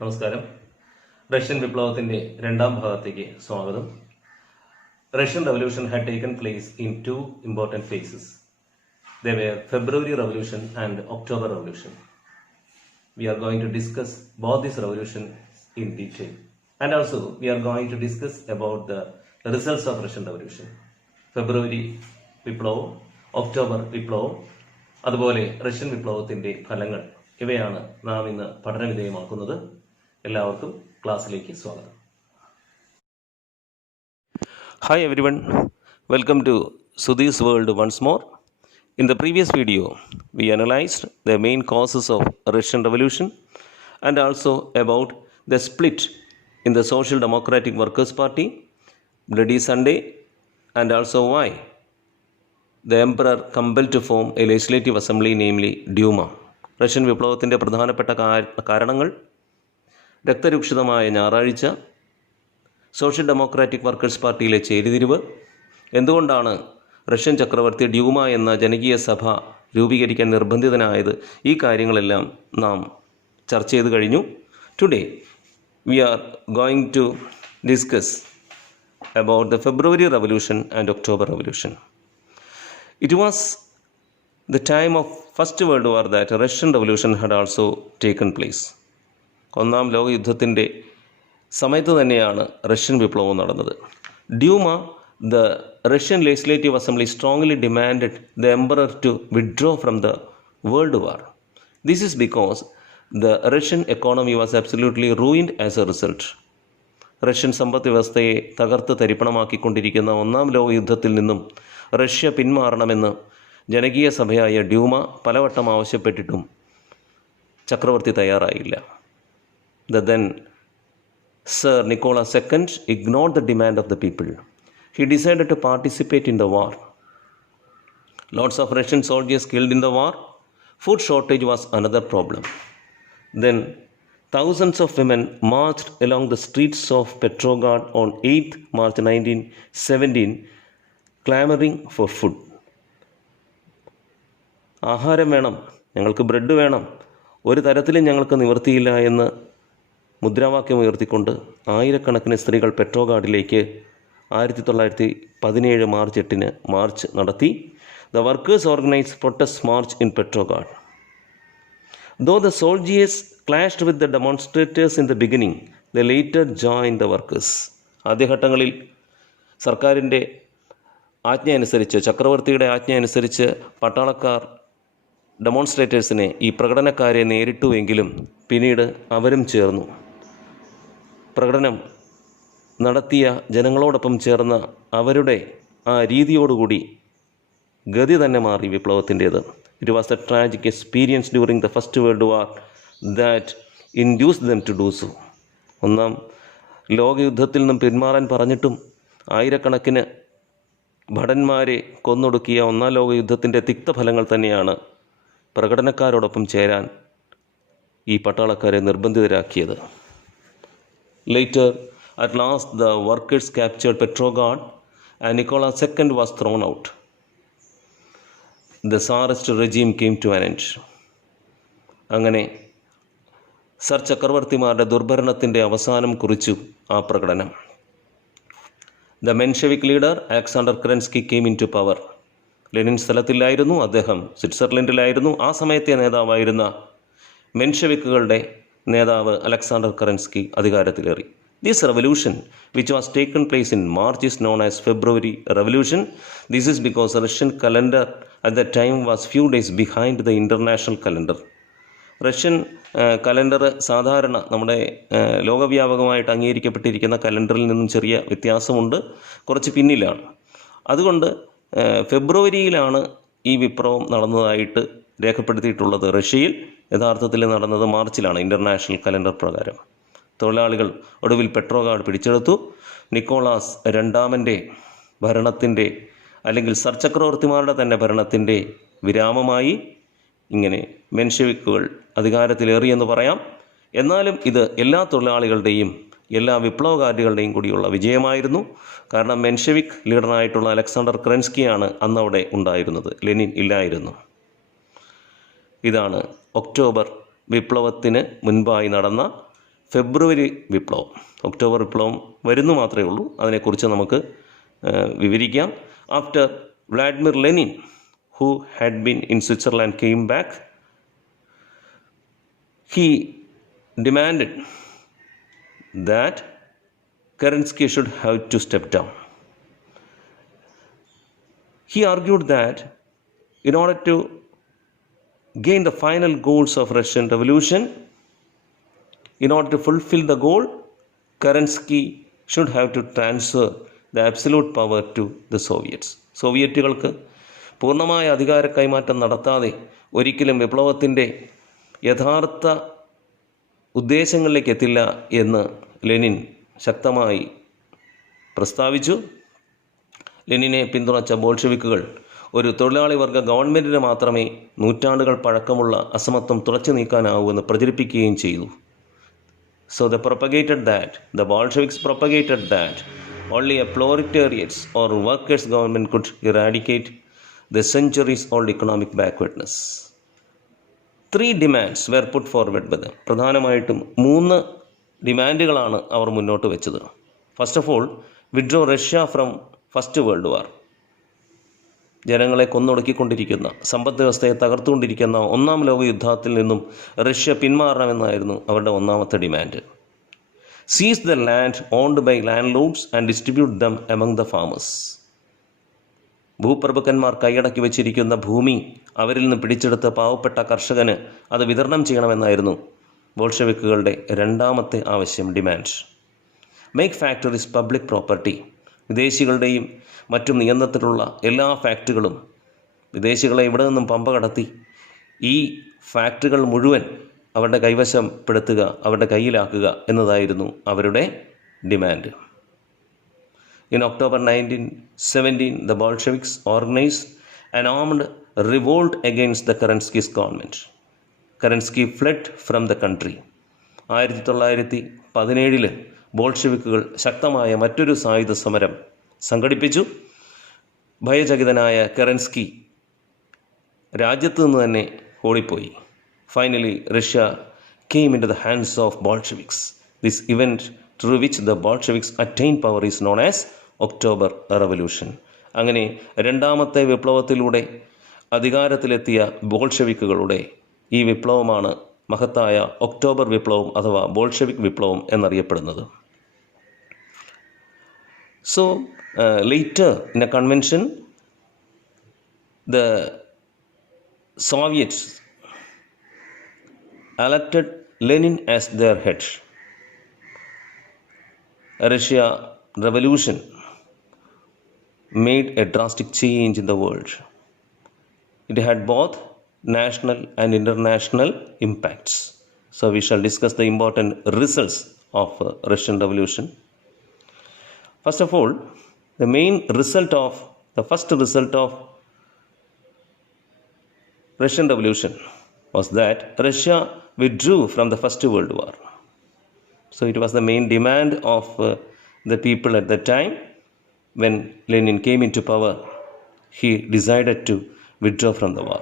നമസ്കാരം. റഷ്യൻ വിപ്ലവത്തിന്റെ രണ്ടാം ഭാഗത്തേക്ക് സ്വാഗതം. Russian Revolution had taken place in two important phases. They were February Revolution and October Revolution. We are going to discuss both these revolutions in detail. And also we are going to discuss about the results of Russian Revolution. February വിപ്ലവം, October വിപ്ലവം, അതുപോലെ Russian വിപ്ലവത്തിന്റെ ഫലങ്ങൾ, ഇവയാണ് നാം ഇന്ന് പഠനവിധേയമാക്കുന്നത്. എല്ലാവർക്കും ക്ലാസ്സിലേക്ക് സ്വാഗതം. Hi everyone, welcome to Sudhir's World once more. In the previous video, we analyzed the main causes of Russian Revolution and also about the split in the Social Democratic Workers' Party, Bloody Sunday, and also why the emperor compelled to form a legislative assembly, namely Duma. Russian വിപ്ലവത്തിൻ്റെ പ്രധാനപ്പെട്ട കാരണങ്ങൾ, രക്തരൂക്ഷിതമായ ഞായറാഴ്ച, social democratic workers പാർട്ടിയിലെ ചേരിതിരിവ്, എന്തുകൊണ്ടാണ് Russian ചക്രവർത്തി Duma എന്ന ജനകീയ സഭ രൂപീകരിക്കാൻ നിർബന്ധിതനായത്, ഈ കാര്യങ്ങളെല്ലാം നാം ചർച്ച ചെയ്ത് കഴിഞ്ഞു. Today we are going to discuss about the February revolution and October revolution. It was the time of First World War that Russian Revolution had also taken place. ഒന്നാം ലോകയുദ്ധത്തിൻ്റെ സമയത്ത് തന്നെയാണ് റഷ്യൻ വിപ്ലവം നടന്നത്. Duma, the Russian Legislative Assembly, strongly demanded the emperor to withdraw from the World War. This is because the Russian economy was absolutely ruined as a result. Russian സമ്പദ് വ്യവസ്ഥയെ തകർത്ത് തരിപ്പണമാക്കിക്കൊണ്ടിരിക്കുന്ന ഒന്നാം ലോകയുദ്ധത്തിൽ നിന്നും റഷ്യ പിന്മാറണമെന്ന് ജനകീയ സഭയായ ഡ്യൂമ പലവട്ടം ആവശ്യപ്പെട്ടിട്ടും ചക്രവർത്തി തയ്യാറായില്ല. The then Sir Nicholas II ignored the demand of the people. He decided to participate in the war. Lots of Russian soldiers killed in the war. Food shortage was another problem. Then thousands of women marched along the streets of Petrograd on 8th March 1917, clamoring for food. ആഹാരം വേണം, ഞങ്ങൾക്ക് bread വേണം, ഒരു തരത്തിലും ഞങ്ങൾക്ക് നിവൃത്തിയില്ല എന്ന് മുദ്രാവാക്യം ഉയർത്തിക്കൊണ്ട് ആയിരക്കണക്കിന് സ്ത്രീകൾ പെട്രോഗാഡിലേക്ക് 1917 മാർച്ച് 8 മാർച്ച് നടത്തി. The workers organized protest march in Petrograd. Though the soldiers clashed with the demonstrators in the beginning, they later joined the workers. ആദ്യഘട്ടങ്ങളിൽ സർക്കാരിൻ്റെ ആജ്ഞ അനുസരിച്ച്, ചക്രവർത്തിയുടെ ആജ്ഞ അനുസരിച്ച് പട്ടാളക്കാർ ഡെമോൺസ്ട്രേറ്റേഴ്സിനെ, ഈ പ്രകടനക്കാരെ നേരിട്ടുവെങ്കിലും പിന്നീട് അവരും ചേർന്നു. പ്രകടനം നടത്തിയ ജനങ്ങളോടൊപ്പം ചേർന്ന അവരുടെ ആ രീതിയോടുകൂടി ഗതി തന്നെ മാറി വിപ്ലവത്തിൻ്റേത്. It was a tragic experience during the first world war that induced them to do so. ഒന്നാം ലോകയുദ്ധത്തിൽ നിന്നും പിന്മാറാൻ പറഞ്ഞിട്ടും ആയിരക്കണക്കിന് ഭടന്മാരെ കൊന്നൊടുക്കിയ ഒന്നാം ലോകയുദ്ധത്തിൻ്റെ തിക്തഫലങ്ങൾ തന്നെയാണ് പ്രകടനക്കാരോടൊപ്പം ചേരാൻ ഈ പട്ടാളക്കാരെ നിർബന്ധിതരാക്കിയത്. Later, at last, the workers captured Petrograd and Nicholas II was thrown out. The Tsarist regime came to an end. അങ്ങനെ സർ ചക്രവർത്തിമാരുടെ ദുർഭരണത്തിൻ്റെ അവസാനം കുറിച്ചു ആ പ്രകടനം. The Menshevik leader Alexander Kerensky came into power. Lenin സ്ഥലത്തില്ലായിരുന്നു, അദ്ദേഹം സ്വിറ്റ്സർലൻഡിലായിരുന്നു. ആ സമയത്തെ നേതാവായിരുന്ന മെൻഷെവിക്കുകളുടെ നേതാവ് അലക്സാണ്ടർ കറൻസ്കി അധികാരത്തിലേറി. This revolution, which was taken place in March, is known as February Revolution. This is because the Russian calendar at that time was few days behind the international calendar. Russian calendar സാധാരണ നമ്മുടെ ലോകവ്യാപകമായിട്ട് അംഗീകരിക്കപ്പെട്ടിരിക്കുന്ന കലണ്ടറിൽ നിന്നും ചെറിയ വ്യത്യാസമുണ്ട്, കുറച്ച് പിന്നിലാണ്. അതുകൊണ്ട് ഫെബ്രുവരിയിലാണ് ഈ വിപ്ലവം നടന്നതായിട്ട് രേഖപ്പെടുത്തിയിട്ടുള്ളത്. റഷ്യയിൽ യഥാർത്ഥത്തിൽ നടന്നത് മാർച്ചിലാണ് ഇൻ്റർനാഷണൽ കലണ്ടർ പ്രകാരം. തൊഴിലാളികൾ ഒടുവിൽ പെട്രോഗാഡ് പിടിച്ചെടുത്തു. നിക്കോളാസ് രണ്ടാമൻ്റെ ഭരണത്തിൻ്റെ, അല്ലെങ്കിൽ സർ ചക്രവർത്തിമാരുടെ തന്നെ ഭരണത്തിൻ്റെ വിരാമമായി. ഇങ്ങനെ മെൻഷെവിക്കുകൾ അധികാരത്തിലേറിയെന്ന് പറയാം. എന്നാലും ഇത് എല്ലാ തൊഴിലാളികളുടെയും എല്ലാ വിപ്ലവകാരികളുടെയും കൂടിയുള്ള വിജയമായിരുന്നു. കാരണം മെൻഷെവിക് ലീഡറായിട്ടുള്ള അലക്സാണ്ടർ കറൻസ്കിയാണ് അന്നവിടെ ഉണ്ടായിരുന്നത്, ലെനിൻ ഇല്ലായിരുന്നു. ഇതാണ് ഒക്ടോബർ വിപ്ലവത്തിന് മുൻപായി നടന്ന ഫെബ്രുവരി വിപ്ലവം, ഒക്ടോബർ വിപ്ലവം വരുന്നു മാത്രമേ ഉള്ളൂ. അതിനെക്കുറിച്ച് നമുക്ക് വിവരിക്കാം. After Vladimir Lenin, who had been in Switzerland, came back, he demanded that Kerensky should have to step down. He argued that in order to gain the final goals of Russian Revolution, in order to fulfill the goal, Kerensky should have to transfer the absolute power to the Soviets. സോവിയറ്റുകൾക്ക് പൂർണ്ണമായ അധികാര കൈമാറ്റം നടത്താതെ ഒരിക്കലും വിപ്ലവത്തിൻ്റെ യഥാർത്ഥ ഉദ്ദേശങ്ങളിലേക്ക് എത്തില്ല എന്ന് Lenin ശക്തമായി പ്രസ്താവിച്ചു. ലെനിനെ പിന്തുണച്ച ബോൾഷെവിക്കുകൾ ഒരു തൊഴിലാളി വർഗ ഗവൺമെൻറ്റിന് മാത്രമേ നൂറ്റാണ്ടുകൾ പഴക്കമുള്ള അസമത്വം തുടച്ചു നീക്കാനാവൂ എന്ന് പ്രചരിപ്പിക്കുകയും ചെയ്തു. So the Bolsheviks propagated that only a proletariat's or workers' government could eradicate the centuries-old economic backwardness. 3 demands were put forward by them. പ്രധാനമായിട്ടും 3 ഡിമാൻഡുകളാണ് അവർ മുന്നോട്ട് വെച്ചത്. First of all, withdraw Russia from first world വാർ. ജനങ്ങളെ കൊന്നൊടുക്കിക്കൊണ്ടിരിക്കുന്ന, സമ്പദ് വ്യവസ്ഥയെ തകർത്തുകൊണ്ടിരിക്കുന്ന 1-ാം ലോക യുദ്ധത്തിൽ നിന്നും Russia പിന്മാറണമെന്നായിരുന്നു അവരുടെ ഒന്നാമത്തെ demand. Seize the land owned by landlords and distribute them among the farmers. ഭൂപ്രഭുക്കന്മാർ കൈയടക്കി വെച്ചിരിക്കുന്ന ഭൂമി അവരിൽ നിന്ന് പിടിച്ചെടുത്ത പാവപ്പെട്ട കർഷകന് അത് വിതരണം ചെയ്യണമെന്നായിരുന്നു ബോൾഷെവിക്കുകളുടെ രണ്ടാമത്തെ ആവശ്യം, demand. Make factories public property. വിദേശികളുടെയും മറ്റും നിയന്ത്രണത്തിലുള്ള എല്ലാ ഫാക്ടറികളും വിദേശികളെ ഇവിടെ നിന്നും പമ്പ കടത്തി ഈ ഫാക്ടറികൾ മുഴുവൻ അവരുടെ കൈവശപ്പെടുത്തുക, അവരുടെ കയ്യിലാക്കുക എന്നതായിരുന്നു അവരുടെ demand. In October 1917, the Bolsheviks organized an armed revolt against the Kerensky's government. Kerensky fled from the country. 1917 ബോൾഷെവിക്കുകൾ ശക്തമായ മറ്റൊരു സായുധ സമരം സംഘടിപ്പിച്ചു. ഭയചകിതനായ കെറൻസ്കി രാജ്യത്തു നിന്ന് തന്നെ ഓടിപ്പോയി. Finally Russia came into the hands of Bolsheviks. This event through which the Bolsheviks attained power is known as October revolution. അങ്ങനെ രണ്ടാമത്തെ വിപ്ലവത്തിലൂടെ അധികാരത്തിലെത്തിയ ബോൾഷെവിക്കുകളുടെ ഈ വിപ്ലവമാണ് മഹത്തായ ഒക്ടോബർ വിപ്ലവം അഥവാ ബോൾഷെവിക് വിപ്ലവം എന്നറിയപ്പെടുന്നത്. So later in a convention, the Soviets elected Lenin as their head. Russia revolution made a drastic change in the world. It had both national and international impacts. So we shall discuss the important results of Russian Revolution. First of all, the first result of Russian Revolution was that Russia withdrew from the First World War. So it was the main demand of the people at that time. When Lenin came into power, he decided to withdraw from the war.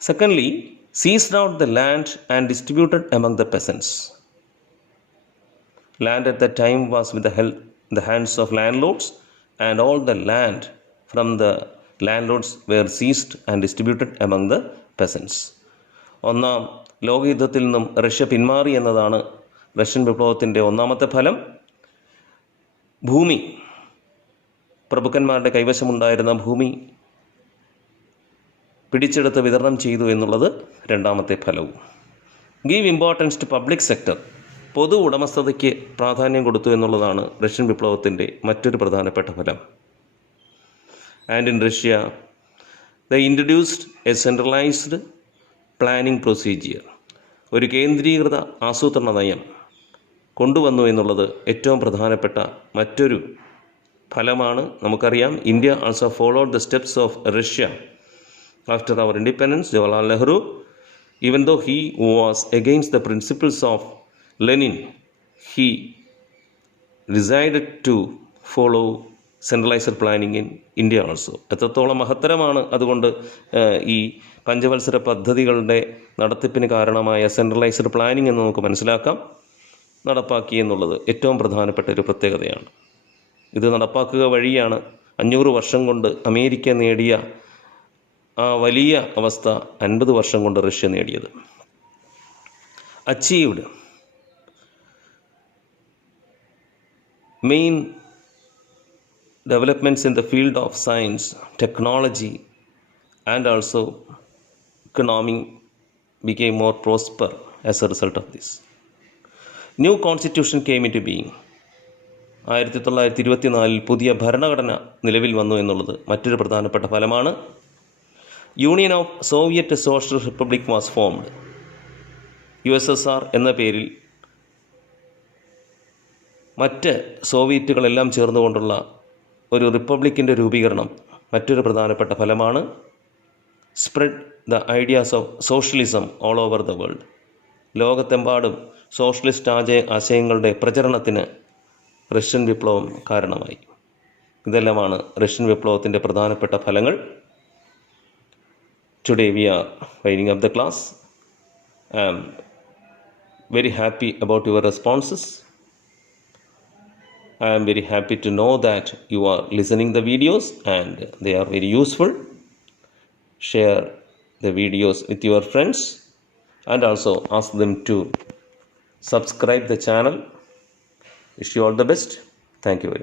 Secondly, seized out the land and distributed among the peasants. Land at that time was with the hands of landlords, and all the land from the landlords were seized and distributed among the peasants. ഒന്നാം ലോകയുദ്ധത്തിൽ നിന്നും Russia പിന്മാറി എന്നതാണ് Russian വിപ്ലവത്തിൻ്റെ ഒന്നാമത്തെ ഫലം. ഭൂമി, പ്രഭുക്കന്മാരുടെ കൈവശമുണ്ടായിരുന്ന ഭൂമി പിടിച്ചെടുത്ത് വിതരണം ചെയ്തു എന്നുള്ളത് രണ്ടാമത്തെ ഫലവും. Give importance to public sector. പൊതു ഉടമസ്ഥതയ്ക്ക് പ്രാധാന്യം കൊടുത്തു എന്നുള്ളതാണ് റഷ്യൻ വിപ്ലവത്തിൻ്റെ മറ്റൊരു പ്രധാനപ്പെട്ട ഫലം. And in Russia the introduced A centralised planning procedure. ഒരു കേന്ദ്രീകൃത ആസൂത്രണ നയം കൊണ്ടുവന്നു എന്നുള്ളത് ഏറ്റവും പ്രധാനപ്പെട്ട മറ്റൊരു ഫലമാണ്. നമുക്കറിയാം, India also followed the steps of Russia after our independence. Jawaharlal Nehru, even though he was against the principles of Lenin, he decided to follow centralised planning in India also. എത്രത്തോളം മഹത്തരമാണ് അതുകൊണ്ട് ഈ പഞ്ചവത്സര പദ്ധതികളുടെ നടത്തിപ്പിന് കാരണമായ സെൻട്രലൈസ്ഡ് പ്ലാനിങ് എന്ന് നമുക്ക് മനസ്സിലാക്കാം. നടപ്പാക്കി എന്നുള്ളത് ഏറ്റവും പ്രധാനപ്പെട്ട ഒരു പ്രത്യേകതയാണ്. ഇത് നടപ്പാക്കുക വഴിയാണ് 500 വർഷം കൊണ്ട് അമേരിക്ക നേടിയ ആ വലിയ അവസ്ഥ 50 വർഷം കൊണ്ട് റഷ്യ നേടിയത്. Achieved main developments in the field of science, technology, and also economy became more prosper as a result of this. New constitution came into being. 1924 പുതിയ ഭരണഘടന നിലവിൽ വന്നു എന്നുള്ളത് മറ്റൊരു പ്രധാനപ്പെട്ട ഫലമാണ്. Union of Soviet social republic was formed. USSR എന്ന പേരിൽ മറ്റ് സോവിയറ്റുകളെല്ലാം ചേർന്നുകൊണ്ടുള്ള ഒരു റിപ്പബ്ലിക്കിൻ്റെ രൂപീകരണം മറ്റൊരു പ്രധാനപ്പെട്ട ഫലമാണ്. Spread the ideas of socialism all over the world. ലോകത്തെമ്പാടും സോഷ്യലിസ്റ്റ് ആശയങ്ങളുടെ പ്രചരണത്തിന് റഷ്യൻ വിപ്ലവം കാരണമായി. ഇതെല്ലാമാണ് റഷ്യൻ വിപ്ലവത്തിൻ്റെ പ്രധാനപ്പെട്ട ഫലങ്ങൾ. Today we are winding up the class. I am very happy about your responses. I am very happy to know that you are listening the videos and they are very useful. Share the videos with your friends and also ask them to subscribe the channel. Wish you all the best. Thank you very much.